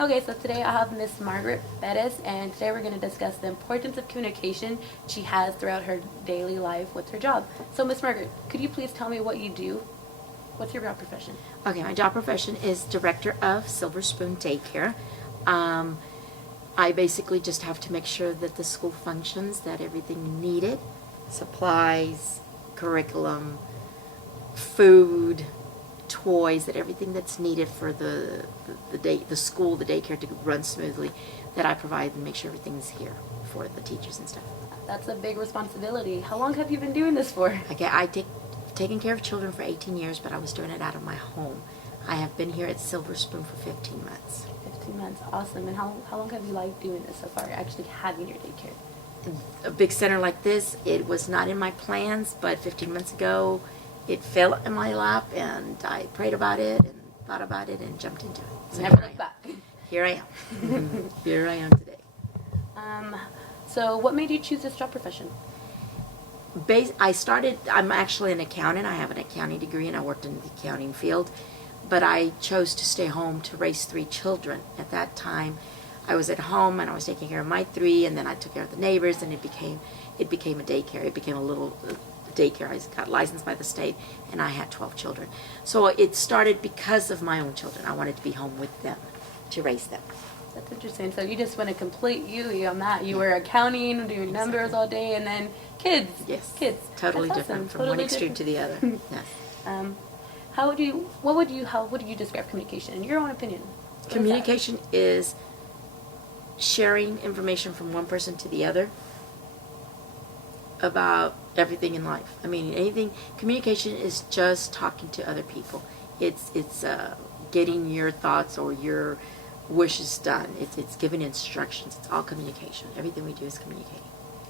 Okay, so today I have Miss Margaret Bettis, and today we're going to discuss the importance of communication she has throughout her daily life with her job. So, Miss Margaret, could you please tell me what you do? What's your job profession? Okay, my job profession is Director of Silver Spoon Daycare. I basically just have to make sure that the school functions, that everything needed, supplies, curriculum, food, toys, that everything that's needed for the school, the daycare to run smoothly, that I provide and make sure everything's here for the teachers and stuff. That's a big responsibility. How long have you been doing this for? Okay, taken care of children for 18 years, but I was doing it out of my home. I have been here at Silver Spoon for 15 months. 15 months, awesome. And how long have you liked doing this so far, actually having your daycare? A big center like this, it was not in my plans, but 15 months ago, it fell in my lap, and I prayed about it and thought about it and jumped into it. So Never looked back. Here I am. Here I am today. So what made you choose this job profession? I'm actually an accountant. I have an accounting degree, and I worked in the accounting field, but I chose to stay home to raise 3 children. At that time, I was at home, and I was taking care of my 3, and then I took care of the neighbors, and it became a daycare. It became a little daycare. I got licensed by the state, and I had 12 children. So it started because of my own children. I wanted to be home with them, to raise them. That's interesting. So you just went a complete U on that. You were accounting, doing numbers all day, and then kids. Yes. Kids. Totally That's different awesome. from Totally one extreme different. to the other. Yes. How would you describe communication in your own opinion? What is that? Communication is sharing information from one person to the other about everything in life. I mean, communication is just talking to other people. It's getting your thoughts or your wishes done. It's giving instructions. It's all communication. Everything we do is communicating.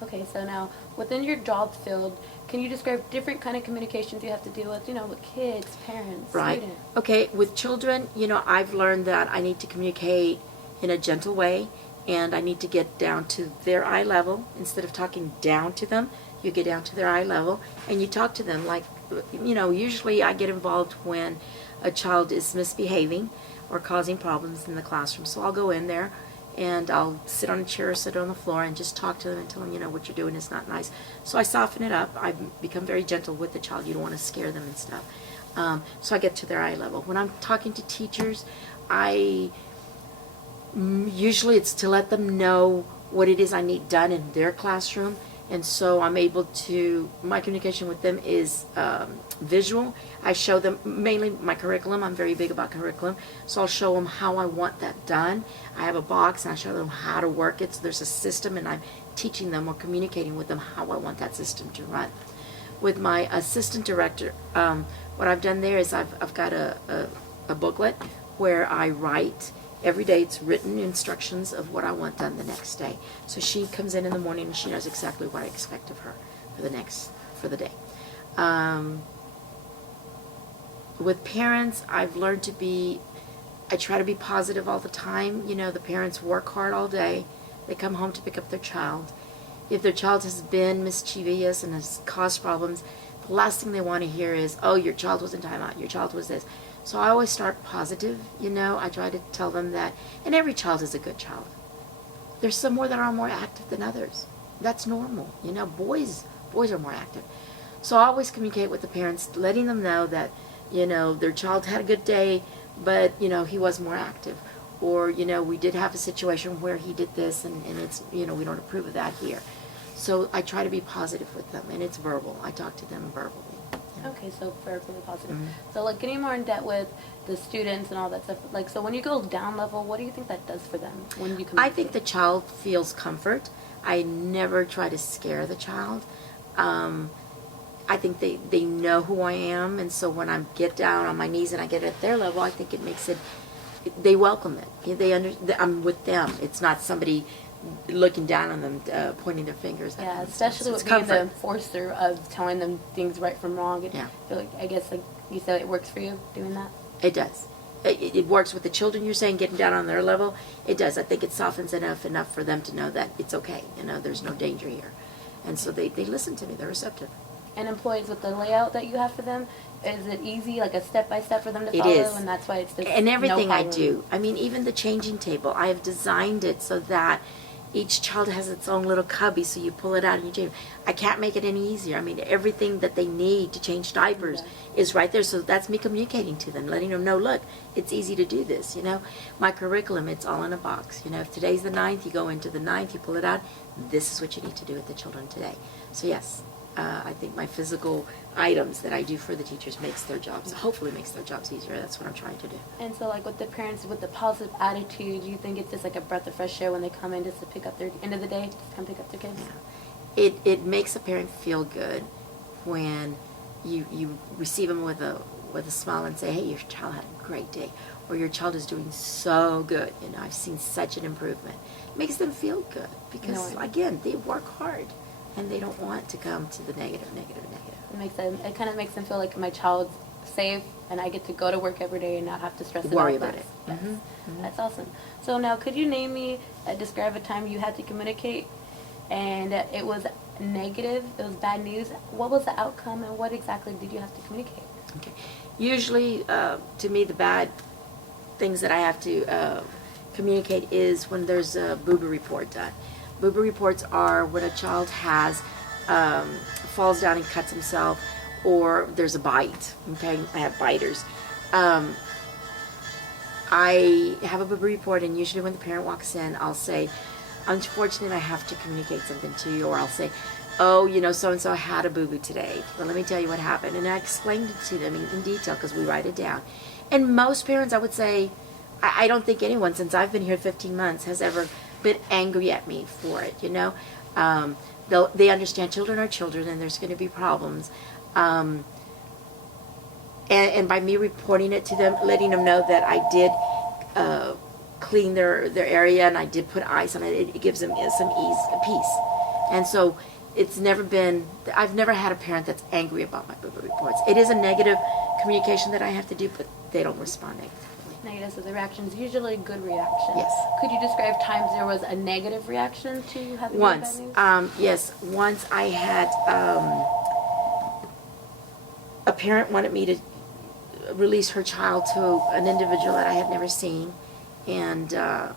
Okay, so now within your job field, can you describe different kind of communications you have to deal with, with kids, parents, Right. students? Okay, with children, I've learned that I need to communicate in a gentle way, and I need to get down to their eye level. Instead of talking down to them, you get down to their eye level, and you talk to them like, usually I get involved when a child is misbehaving or causing problems in the classroom. So I'll go in there, and I'll sit on a chair or sit on the floor and just talk to them and tell them, what you're doing is not nice. So I soften it up. I become very gentle with the child. You don't want to scare them and stuff. So I get to their eye level. When I'm talking to teachers, usually it's to let them know what it is I need done in their classroom. And so I'm able to, my communication with them is visual. I show them mainly my curriculum. I'm very big about curriculum. So I'll show them how I want that done. I have a box, and I show them how to work it. So there's a system, and I'm teaching them or communicating with them how I want that system to run. With my assistant director, what I've done there is I've got a booklet where I write. Every day it's written instructions of what I want done the next day. So she comes in the morning, and she knows exactly what I expect of her for the day. With parents, I've learned I try to be positive all the time. The parents work hard all day. They come home to pick up their child. If their child has been mischievous and has caused problems, the last thing they want to hear is, oh, your child was in timeout, your child was this. So I always start positive, I try to tell them that, and every child is a good child. There's some that are more active than others. That's normal, boys are more active. So I always communicate with the parents, letting them know that, their child had a good day, but, he was more active. Or, we did have a situation where he did this, and it's, we don't approve of that here. So I try to be positive with them, and it's verbal. I talk to them verbally. Okay, so verbally positive. Mm-hmm. So getting more in depth with the students and all that stuff, so when you go down level, what do you think that does for them when you I think the child feels comfort. I never try to scare the child. I think they know who I am, and so when I get down on my knees and I get at their level, I think it makes they welcome it. I'm with them. It's not somebody looking down on them, pointing their fingers at them. Yeah, especially with being the enforcer of telling them things right from wrong. Yeah. I guess you said it works for you doing that? It does. It works with the children, you're saying, getting down on their level. It does. I think it softens enough for them to know that it's okay. There's no danger here. And so they listen to me. They're receptive. And employees, with the layout that you have for them, is it easy, like a step by step for them to It follow? is. And that's why it's just And everything no I problem. do. I mean, even the changing table, I have designed it so that each child has its own little cubby, so you pull it out and you change. I can't make it any easier. I mean, everything that they need to change diapers is right there. So that's me communicating to them, letting them know, look, it's easy to do this, you know. My curriculum, it's all in a box. You know, if today's the 9th, you go into the 9th, you pull it out. This is what you need to do with the children today. So yes, I think my physical items that I do for the teachers makes their jobs, hopefully makes their jobs easier. That's what I'm trying to do. And so, like with the parents with the positive attitude, you think it's just like a breath of fresh air when they come in just to pick up their end of the day, just come pick up their kids? Yeah. It makes a parent feel good when you receive them with a smile and say, hey, your child had a great day, or your child is doing so good. You know, I've seen such an improvement. It makes them feel good because, again, they work hard and they don't want to come to the negative. It kind of makes them feel like my child's safe and I get to go to work every day and not have to stress Worry about about this. it. Yes. That's awesome. So now, could you name me, describe a time you had to communicate and it was negative, it was bad news. What was the outcome and what exactly did you have to communicate? Okay. Usually, to me, the bad things that I have to communicate is when there's a boo-boo report done. Boo-boo reports are when a child has falls down and cuts himself, or there's a bite. Okay, I have biters. I have a boo-boo report, and usually when the parent walks in, I'll say, unfortunately, I have to communicate something to you, or I'll say, oh, you know, so-and-so had a boo-boo today. Well, let me tell you what happened. And I explained it to them in detail because we write it down. And most parents, I would say, I don't think anyone, since I've been here 15 months, has ever been angry at me for it, you know. They understand children are children and there's going to be problems. And by me reporting it to them, letting them know that I did clean their area and I did put ice on it, it gives them some ease, peace. And so it's never been, I've never had a parent that's angry about my boo-boo reports. It is a negative communication that I have to do, but they don't respond negatively. Negative, so the reaction is usually a good reaction. Yes. Could you describe times there was a negative reaction to having Once, bad news? yes, once I had a parent wanted me to release her child to an individual that I had never seen, and I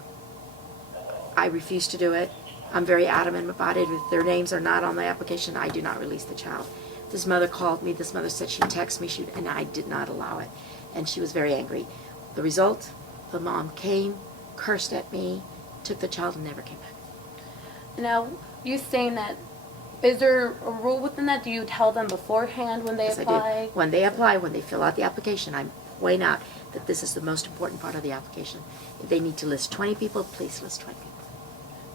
refused to do it. I'm very adamant about it. If their names are not on the application, I do not release the child. This mother called me. This mother said she'd text me, and I did not allow it, and she was very angry. The result, the mom came, cursed at me, took the child, and never came back. Now, you saying that, is there a rule within that? Do you tell them beforehand when they Yes, apply? I do. When they apply, when they fill out the application, I point out that this is the most important part of the application. If they need to list 20 people, please list 20 people.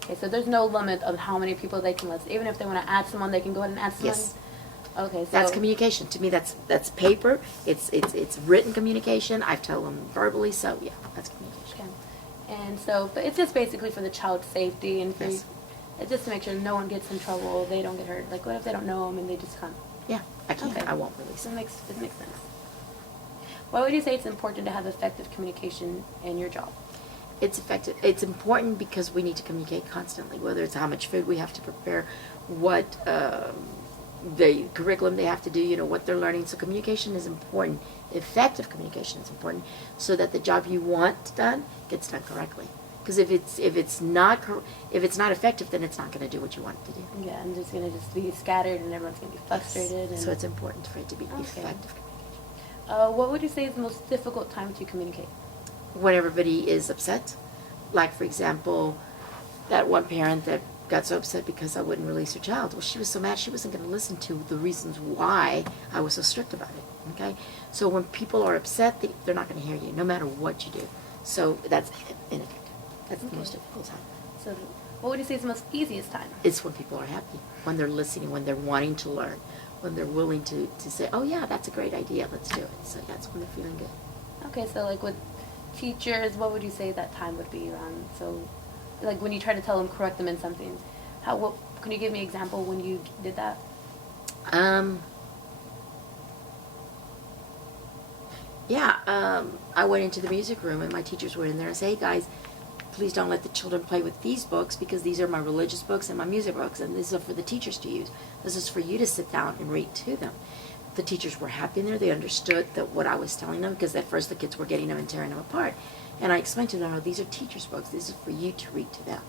Okay, so there's no limit of how many people they can list. Even if they want to add someone, they can go ahead and add someone? Yes. Okay, so That's communication. To me, that's paper. It's written communication. I tell them verbally, so yeah, that's communication. Okay. And so, but it's just basically for the child's safety and for Yes. it's just to make sure no one gets in trouble, they don't get hurt. Like, what if they don't know them and they just come? Yeah, I can't. Okay. I won't release So it. it makes sense. Why would you say it's important to have effective communication in your job? It's effective. It's important because we need to communicate constantly, whether it's how much food we have to prepare, what the curriculum they have to do, you know, what they're learning. So communication is important. Effective communication is important so that the job you want done gets done correctly. Because if it's not effective, then it's not going to do what you want it to do. Yeah, and it's going to just be scattered and everyone's going to be frustrated. And, So it's important for it to be Okay. effective communication. what would you say is the most difficult time to communicate? When everybody is upset, like for example, that one parent that got so upset because I wouldn't release her child. Well, she was so mad she wasn't going to listen to the reasons why I was so strict about it. Okay, so when people are upset, they're not going to hear you, no matter what you do. So that's ineffective. That's the most difficult time. So, what would you say is the most easiest time? It's when people are happy, when they're listening, when they're wanting to learn, when they're willing to say, oh yeah, that's a great idea, let's do it. So that's when they're feeling good. Okay, so like with teachers, what would you say that time would be around? So, like when you try to tell them, correct them in something, what can you give me an example when you did that? I went into the music room and my teachers were in there and said, hey guys, please don't let the children play with these books because these are my religious books and my music books and these are for the teachers to use. This is for you to sit down and read to them. the teachers were happy in there. They understood that what I was telling them, because at first the kids were getting them and tearing them apart. And I explained to them, oh, these are teachers' books. This is for you to read to them.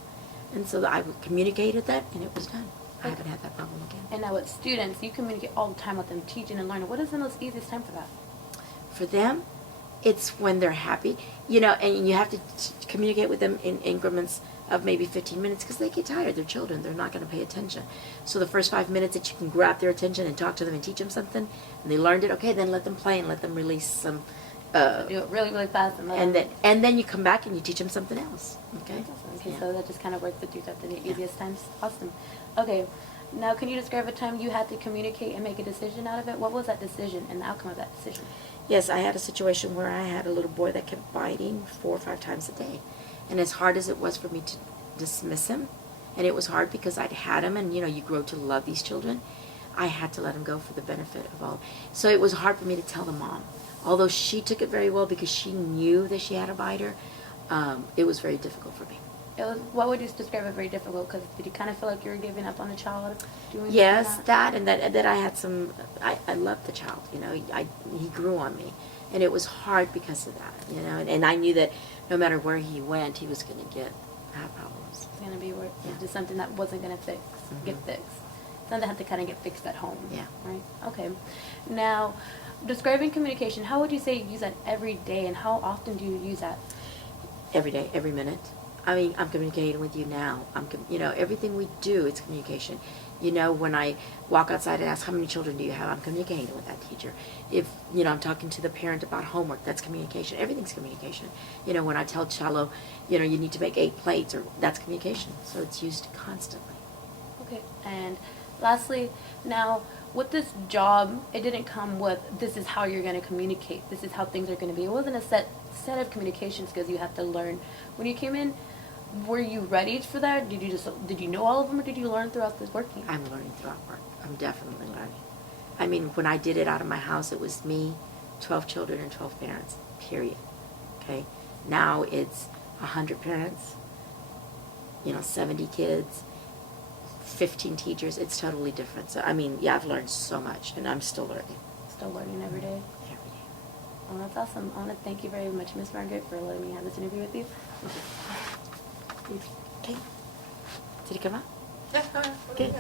And so I communicated that, and it was done. I haven't had that problem again. And now with students, you communicate all the time with them, teaching and learning. What is the most easiest time for that? For them, it's when they're happy, and you have to communicate with them in increments of maybe 15 minutes because they get tired. They're children. They're not going to pay attention. So the first 5 minutes that you can grab their attention and talk to them and teach them something, and they learned it, okay, then let them play and let them release some. Do it really, really fast. And then you come back and you teach them something else. Okay. Okay, Yeah. so that just kind of works with you at the easiest times. Awesome. Okay, now can you describe a time you had to communicate and make a decision out of it? What was that decision and the outcome of that decision? Yes, I had a situation where I had a little boy that kept biting 4 or 5 times a day. And as hard as it was for me to dismiss him, and it was hard because I'd had him, and you grow to love these children, I had to let him go for the benefit of all. So it was hard for me to tell the mom. Although she took it very well because she knew that she had a biter, it was very difficult for me. What would you describe as very difficult? Because did you kind of feel like you were giving up on the child? Yes, that I had some. I loved the child. He grew on me, and it was hard because of that. And I knew that no matter where he went, he was going to have problems. It's going to be just something that wasn't going to get fixed. Something that had to kind of get fixed at home. Yeah. Right. Okay. Now, describing communication. How would you say you use that every day, and how often do you use that? Every day, every minute. I mean, I'm communicating with you now. Everything we do, it's communication. When I walk outside and ask how many children do you have, I'm communicating with that teacher. If, I'm talking to the parent about homework, that's communication. Everything's communication. When I tell Chalo, you need to make 8 plates, that's communication. So it's used constantly. Okay. And lastly, now, with this job, it didn't come with, this is how you're going to communicate. This is how things are going to be. It wasn't a set of communication skills you have to learn. When you came in, were you ready for that? Did you know all of them, or did you learn throughout this working? I'm learning throughout work. I'm definitely learning. I mean, when I did it out of my house, it was me, 12 children, and 12 parents, period. Okay? Now it's 100 parents, 70 kids, 15 teachers. It's totally different. So, I've learned so much, and I'm still learning. Still learning every day? Every day. Well, that's awesome. I want to thank you very much, Miss Margaret, for letting me have this interview with you. Okay. Did it come out? Yeah, Okay.